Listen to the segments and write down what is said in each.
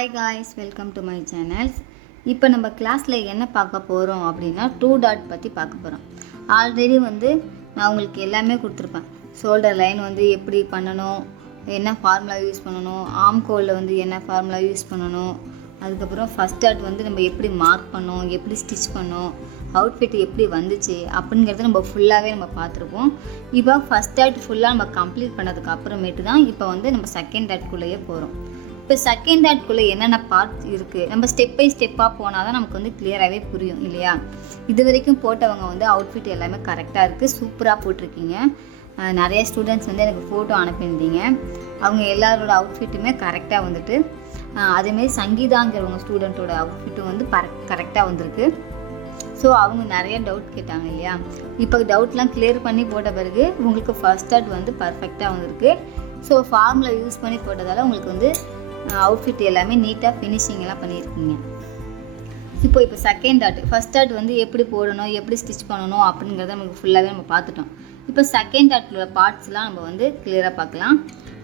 Hi guys, welcome to my channels. இப்போ நம்ம கிளாஸில் என்ன பார்க்க போகிறோம் அப்படின்னா 2 டாட் பற்றி பார்க்க போகிறோம். ஆல்ரெடி நான் உங்களுக்கு எல்லாமே கொடுத்துருப்பேன். ஷோல்டர் லைன் எப்படி பண்ணணும், என்ன ஃபார்முலா யூஸ் பண்ணணும், ஆர்ம் கோலில் என்ன ஃபார்முலா யூஸ் பண்ணணும், அதுக்கப்புறம் ஃபஸ்ட் டாட் நம்ம எப்படி மார்க் பண்ணோம், எப்படி ஸ்டிச் பண்ணோம், அவுட்ஃபிட் எப்படி வந்துச்சு அப்படிங்கிறத நம்ம ஃபுல்லாகவே பார்த்துருப்போம். இப்போ ஃபஸ்ட் டாட் ஃபுல்லாக நம்ம கம்ப்ளீட் பண்ணதுக்கு அப்புறமேட்டு தான் இப்போ நம்ம செகண்ட் டாட்குள்ளேயே போகிறோம். இப்போ செகண்ட் டாட்குள்ளே என்னென்ன பார்ட்ஸ் இருக்குது, நம்ம ஸ்டெப் பை ஸ்டெப்பாக போனால் தான் நமக்கு கிளியராகவே புரியும் இல்லையா. இது வரைக்கும் போட்டவங்க அவுட்ஃபிட் எல்லாமே கரெக்டாக இருக்குது, சூப்பராக போட்டிருக்கீங்க. நிறைய ஸ்டூடெண்ட்ஸ் எனக்கு ஃபோட்டோ அனுப்பியிருந்தீங்க. அவங்க எல்லாரோட அவுட்ஃபிட்டுமே கரெக்டாக அதேமாரி சங்கீதாங்கிறவங்க ஸ்டூடெண்ட்டோட அவுட்ஃபிட்டும் கரெக்டாக வந்திருக்கு. ஸோ அவங்க நிறைய டவுட் கேட்டாங்க இல்லையா. இப்போ டவுட்லாம் கிளியர் பண்ணி போட்ட பிறகு உங்களுக்கு ஃபர்ஸ்ட் டாட் பர்ஃபெக்டாக வந்திருக்கு. ஸோ ஃபார்முலா யூஸ் பண்ணி போட்டதால் உங்களுக்கு அவுட்ஃபிட் எல்லாமே நீட்டாக ஃபினிஷிங்கெல்லாம் பண்ணியிருக்கீங்க. இப்போ செகண்ட் டாட் ஃபஸ்ட் டாட் எப்படி போடணும், எப்படி ஸ்டிச் பண்ணணும் அப்படிங்கிறத நமக்கு ஃபுல்லாகவே நம்ம பார்த்துட்டோம். இப்போ செகண்ட் டாட்டோட பார்ட்ஸ்லாம் நம்ம கிளியராக பார்க்கலாம்.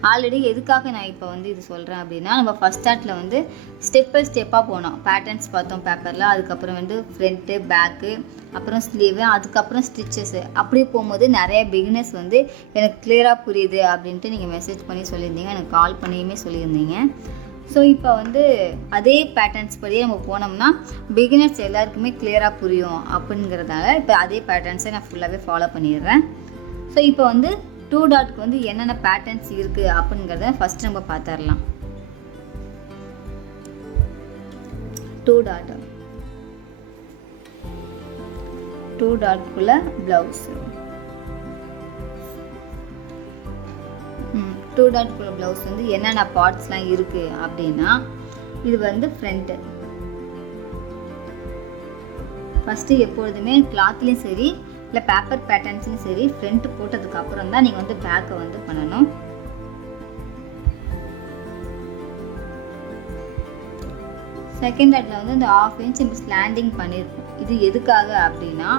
ஆல்ரெடி எதுக்காக நான் இப்போ இது சொல்கிறேன் அப்படின்னா, நம்ம ஃபஸ்ட் டாட்டில் ஸ்டெப் பை ஸ்டெப்பாக போனோம். பேட்டர்ன்ஸ் பார்த்தோம் பேப்பரில், அதுக்கப்புறம் ஃப்ரண்ட்டு பேக்கு, அப்புறம் ஸ்லீவு, அதுக்கப்புறம் ஸ்டிச்சஸ்ஸு. அப்படியே போகும்போது நிறைய பிகினர்ஸ் எனக்கு கிளியராக புரியுது அப்படின்ட்டு நீங்கள் மெசேஜ் பண்ணி சொல்லியிருந்தீங்க, எனக்கு கால் பண்ணியுமே சொல்லியிருந்தீங்க. ஸோ இப்போ அதே பேட்டர்ன்ஸ் படியே நம்ம போனோம்னா பிகினர்ஸ் எல்லாருக்குமே கிளியராக புரியும் அப்படிங்கிறதால இப்போ அதே பேட்டர்ன்ஸை நான் ஃபுல்லாகவே ஃபாலோ பண்ணிடுறேன். ஸோ இப்போ 2 டாட்க்கு என்னென்ன பேட்டர்ன்ஸ் இருக்குது அப்படிங்கிறத ஃபஸ்ட் நம்ம பார்த்துடலாம். 2 டாட்குள்ள ப்ளவுஸ், 2 டாட்குள்ள ப்ளவுஸ் என்னென்ன பார்ட்ஸ்லாம் இருக்குது அப்படின்னா, இது ஃப்ரண்ட்டு. ஃபஸ்ட்டு எப்பொழுதுமே கிளாத்லேயும் சரி இல்லை பேப்பர் பேட்டர்ன்ஸ்லையும் சரி ஃப்ரண்ட் போட்டதுக்கு அப்புறம் தான் நீங்கள் பேக்கை பண்ணணும். செகண்ட் டாட்டில் இந்த 1/2 இன்ச் நம்ம ஸ்லாண்டிங் பண்ணியிருக்கோம். இது எதுக்காக அப்படின்னா,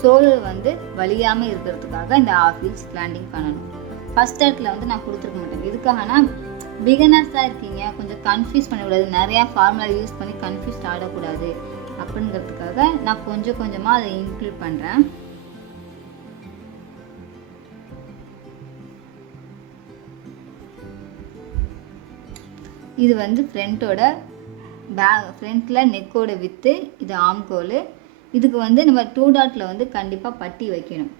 ஷோல்டர் வலியாமல் இருக்கிறதுக்காக இந்த 1/2 இன்ச் ஸ்லாண்டிங் பண்ணணும். ஃபஸ்ட் டாட்டில் நான் கொடுத்துருக்க மாட்டேன். எதுக்காகனா பிகினர்ஸாக இருக்கீங்க, கொஞ்சம் கன்ஃபியூஸ் பண்ணக்கூடாது, நிறையா ஃபார்முலா யூஸ் பண்ணி கன்ஃபியூஸ் ஆகக்கூடாது அப்படிங்கிறதுக்காக நான் கொஞ்சம் கொஞ்சமாக அதை இன்க்ளூட் பண்ணுறேன். இது ஃப்ரண்ட்டோட ஃப்ரண்ட்டில் நெக்கோட வித்து, இது ஆர்ம் கோலு. இதுக்கு நம்ம 2 டாட்டில் கண்டிப்பாக பட்டி வைக்கணும்.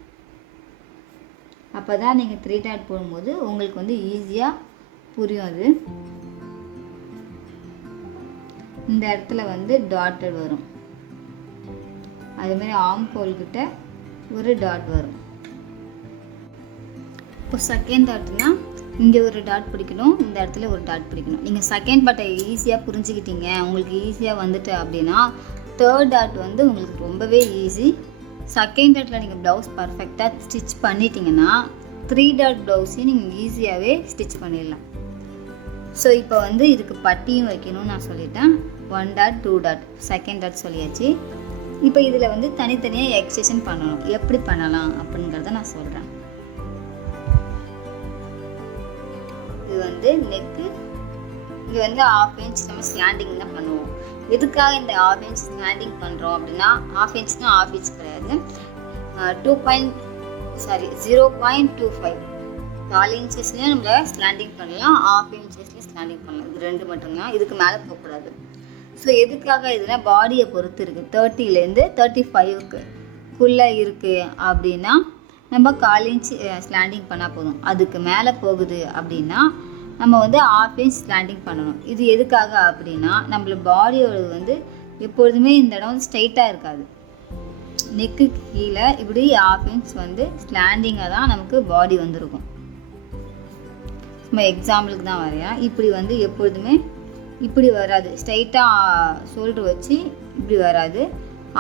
அப்போ தான் நீங்கள் 3 டாட் போடும்போது உங்களுக்கு ஈஸியாக புரியும். அது இந்த இடத்துல டாட்டட் வரும். அதுமாதிரி ஆர்ம் கோல்கிட்ட ஒரு டாட் வரும். இப்போ செகண்ட் டாட்னா இங்கே ஒரு டாட் பிடிக்கணும், இந்த இடத்துல ஒரு டாட் பிடிக்கணும். நீங்கள் செகண்ட் பார்ட்டை ஈஸியாக புரிஞ்சுக்கிட்டீங்க, உங்களுக்கு ஈஸியாக வந்துட்டு அப்படின்னா தேர்ட் டாட் உங்களுக்கு ரொம்பவே ஈஸி. செகண்ட் டாட்டில் நீங்கள் ப்ளவுஸ் பர்ஃபெக்டாக ஸ்டிச் பண்ணிட்டீங்கன்னா 3 டாட் ப்ளவுஸையும் நீங்கள் ஈஸியாகவே ஸ்டிச் பண்ணிடலாம். ஸோ இப்போ இதுக்கு பட்டியும் வைக்கணும்னு நான் சொல்லிட்டேன். 1 டாட் 2 டாட் செகண்ட் டாட் சொல்லியாச்சு. இப்போ இதில் தனித்தனியாக எக்ஸ்டென்ஷன் பண்ணணும். எப்படி பண்ணலாம் அப்படிங்கிறத நான் சொல்கிறேன். இது நெக்கு, இது 1/2 இன்ச் நம்ம ஸ்லாண்டிங் தான் பண்ணுவோம். எதுக்காக இந்த 1/2 இன்ச் ஸ்லாண்டிங் பண்ணுறோம் அப்படின்னா, 1/2 இன்ச்னா 1/2 இன்ச் கிடையாது, 0.25 4 இன்ச்சஸ்லேயும் நம்ம ஸ்லாண்டிங் பண்ணலாம், 1/2 இன்ச்சஸ்லேயும் ஸ்லாண்டிங் பண்ணலாம். இது 2 மட்டும்தான், இதுக்கு மேலே போகக்கூடாது. ஸோ எதுக்காக இதுனா பாடியை பொறுத்து இருக்குது. 30லேருந்து 35க்குள்ளே இருக்குது அப்படின்னா நம்ம 1/4 இன்ச் ஸ்லாண்டிங் பண்ணால் போதும். அதுக்கு மேலே போகுது அப்படின்னா நம்ம 1/2 இன்ச் ஸ்லாண்டிங் பண்ணணும். இது எதுக்காக அப்படின்னா, நம்மளோட பாடியோட எப்பொழுதுமே இந்த இடம் ஸ்ட்ரைட்டாக இருக்காது. நெக்கு கீழே இப்படி 1/2 இன்ச் ஸ்லாண்டிங்காக தான் நமக்கு பாடி இருக்கும். நம்ம எக்ஸாம்பிளுக்கு தான் வரையா. இப்படி எப்பொழுதுமே இப்படி வராது, ஸ்ட்ரைட்டாக ஷோல்டர் வச்சு இப்படி வராது.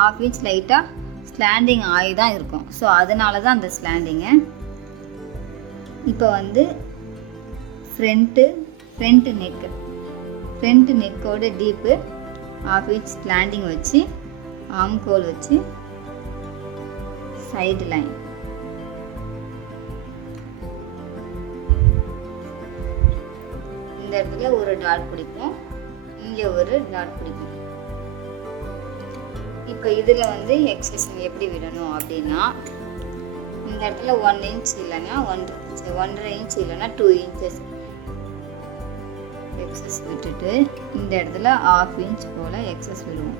1/2 இன்ச் லைட்டாக ஸ்லாண்டிங் ஆகி தான் இருக்கும். ஸோ அதனால தான் அந்த ஸ்லாண்டிங்கு. இப்போ ஃப்ரண்ட் நெக்கோட டீப்பு 1/2 இன்ச் ஸ்லாண்டிங் வச்சு, ஆர்ம் கோல் வச்சு, சைடு லைன் இந்த இடத்துல ஒரு டாட் பிடிக்கும். இங்கே ஒரு டாட் பிடிக்கும். இப்போ இதில் வந்து எக்ஸஸ் எப்படி விடணும் அப்படின்னா, இந்த இடத்துல 1 இன்ச் இல்லைன்னா 1.5 இன்ச் இல்லைன்னா 2 இன்ச்சஸ் எக்ஸஸ் விட்டுட்டு இந்த இடத்துல 1/2 இன்ச் போல் எக்ஸஸ் விடுவோம்.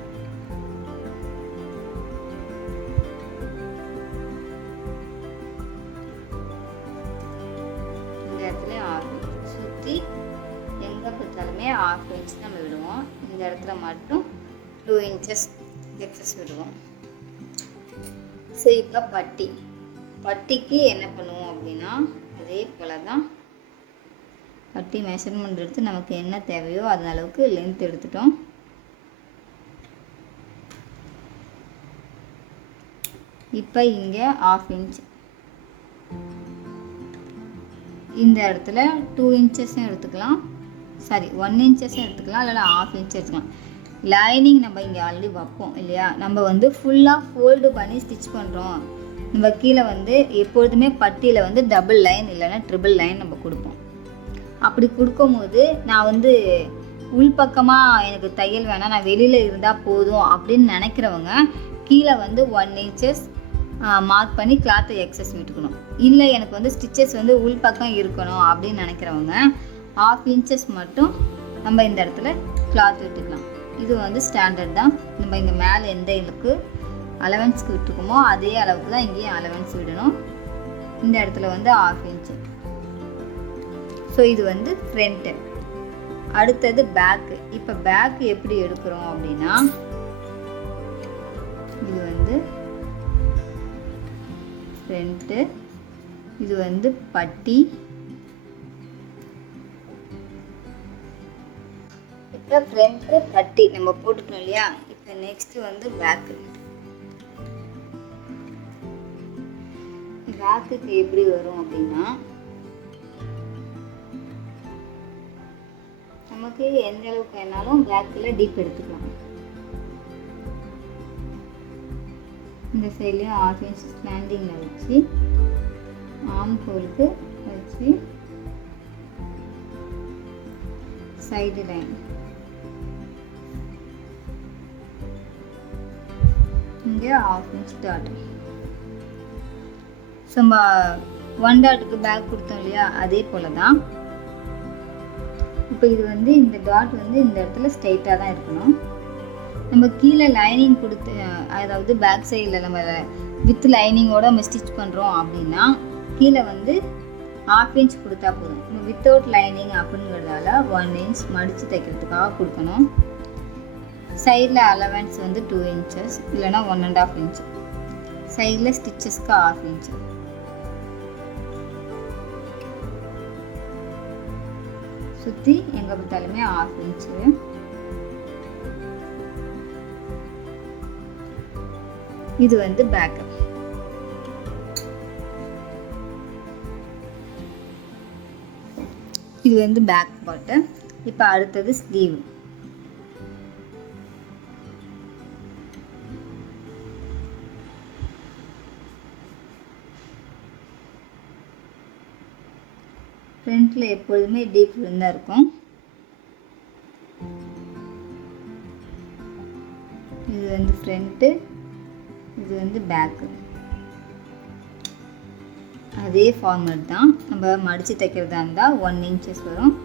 இந்த இடத்துல 1/2 இன்ச் சுற்றி எங்கே பார்த்தாலுமே 1/2 இன்ச் நம்ம விடுவோம். இந்த இடத்துல மட்டும் 2 இன்ச்சஸ் எக்ஸஸ் விடுவோம். சரி, இப்போ பட்டிக்கு என்ன பண்ணுவோம் அப்படின்னா, அதே போல் தான் பட்டி மெஷர்மெண்ட் எடுத்து நமக்கு என்ன தேவையோ அந்த அளவுக்கு லென்த் எடுத்துட்டோம். இப்போ இங்கே 1/2 இன்ச், இந்த இடத்துல 2 இன்ச்சஸும் எடுத்துக்கலாம், 1 இன்ச்சஸும் எடுத்துக்கலாம், இல்லைனா 1/2 இன்ச் எடுத்துக்கலாம். லைனிங் நம்ம இங்கே ஆல்ரெடி வைப்போம் இல்லையா, நம்ம வந்து ஃபுல்லாக ஃபோல்டு பண்ணி ஸ்டிச் பண்ணுறோம். நம்ம கீழே வந்து எப்பொழுதுமே பட்டியில் வந்து டபுள் லைன் இல்லைன்னா ட்ரிபிள் லைன் நம்ம கொடுப்போம். அப்படி கொடுக்கும்போது நான் வந்து உள்பக்கமாக எனக்கு தையல் வேணாம், நான் வெளியில் இருந்தால் போதும் அப்படின்னு நினைக்கிறவங்க கீழே வந்து 1 இன்ச்சஸ் மார்க் பண்ணி கிளாத்தை எக்ஸஸ் விட்டுக்கணும். இல்லை எனக்கு வந்து ஸ்டிச்சஸ் வந்து உள்பக்கம் இருக்கணும் அப்படின்னு நினைக்கிறவங்க 1/2 இன்ச்சஸ் மட்டும் நம்ம இந்த இடத்துல கிளாத் விட்டுக்கலாம். இது வந்து ஸ்டாண்டர்ட் தான். நம்ம இங்கே மேலே எந்த இதுக்கு அலவன்ஸ்க்கு விட்டுருக்கோமோ அதே அளவுக்கு தான் இங்கேயும் அலவன்ஸ் விடணும். இந்த இடத்துல வந்து 1/2 இன்ச்சு. ஸோ இது வந்து ஃப்ரண்ட்டு. அடுத்தது பேக்கு. இப்போ பேக்கு எப்படி எடுக்கிறோம் அப்படின்னா, இது வந்து ஃப்ரண்ட்டு, இது வந்து பட்டி. இப்போ ஃப்ரண்ட்டு பட்டி நம்ம போட்டுட்டோம் இல்லையா. இப்போ நெக்ஸ்ட்டு வந்து பேக்கு. பேக்குக்கு எப்படி வரும் அப்படின்னா, நமக்கு எந்த அளவுக்கு வேணாலும் பேக்கில் டீப் எடுத்துக்கலாம். இந்த சைட்லேயும் 1/2 இன்ச் ஸ்லாண்டிங்கில் வச்சு ஆர்ம் ஹோலுக்கு வச்சு சைடு லைன் இங்கே 1/2 இன்ச் டாட். நம்ம 1 டாட்டுக்கு பேக் கொடுத்தோம் இல்லையா, அதே போல் தான். இப்போ இது வந்து இந்த டாட் வந்து இந்த இடத்துல ஸ்ட்ரைட்டாக தான் இருக்கணும். நம்ம கீழே லைனிங் கொடுத்து, அதாவது பேக் சைடில் நம்ம வித் லைனிங்கோட நம்ம ஸ்டிச் பண்ணுறோம் அப்படின்னா கீழே வந்து 1/2 இன்ச் கொடுத்தா போதும். நம்ம வித்தவுட் லைனிங் அப்படிங்கிறதால 1 இன்ச் மடித்து தைக்கிறதுக்காக கொடுக்கணும். சைடில் அலவன்ஸ் வந்து 2 இன்ச்சஸ் இல்லைனா 1.5 இன்ச். சைடில் ஸ்டிச்சஸ்க்கு 1/2 இன்ச். சுற்றி எங்கே பார்த்தாலுமே 1/2 இன்ச்சு. இது வந்து பேக். இது வந்து பேக் பார்ட்டு. இப்போ அடுத்தது ஸ்லீவ். ஃப்ரண்ட்டில் எப்பொழுதுமே டீப் தான் இருக்கும். இது வந்து ஃப்ரண்ட்டு, இது வந்து பேக்கு. அதே ஃபார்மேட் தான். நம்ம மடித்து தைக்கிறதா இருந்தால் 1 இன்ச்சஸ் வரும்.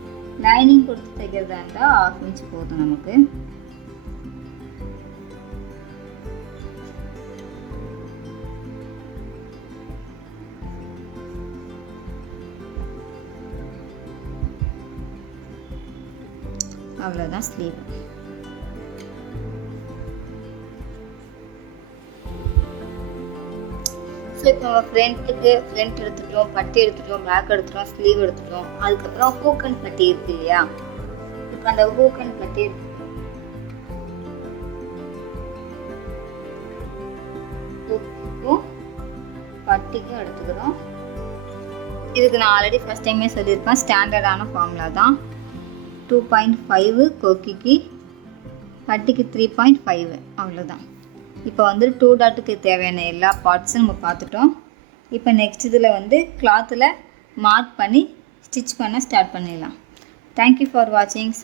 லைனிங் கொடுத்து தைக்கிறதா இருந்தால் 1/2 இன்ச் போதும் நமக்கு. அவ்வளோதான் ஸ்லீவ். ஸோ இப்போ நம்ம ஃப்ரண்ட் எடுத்துட்டோம், பட்டி எடுத்துட்டோம், பேக் எடுத்துட்டோம், ஸ்லீவ் எடுத்துட்டோம். அதுக்கப்புறம் ஹூக் அண்ட் பட்டி இருக்கு இல்லையா. இப்போ அந்த ஹூக் அண்ட் பட்டி பட்டிக்கும் எடுத்துக்கிறோம். இதுக்கு நான் ஆல்ரெடி ஃபர்ஸ்ட் டைமே சொல்லியிருப்பேன், ஸ்டாண்டர்டான ஃபார்முலா தான். 2.5 கொக்கிக்கு, பட்டிக்கு 3.5, அவ்வளோதான். இப்போ வந்து 2 டாட்டுக்கு தேவையான எல்லா பார்ட்ஸும் நம்ம பார்த்துட்டோம். இப்போ நெக்ஸ்ட் இதில் வந்து கிளாத்தில் மார்க் பண்ணி ஸ்டிச் பண்ண ஸ்டார்ட் பண்ணிடலாம். தேங்க்யூ ஃபார் வாட்சிங்.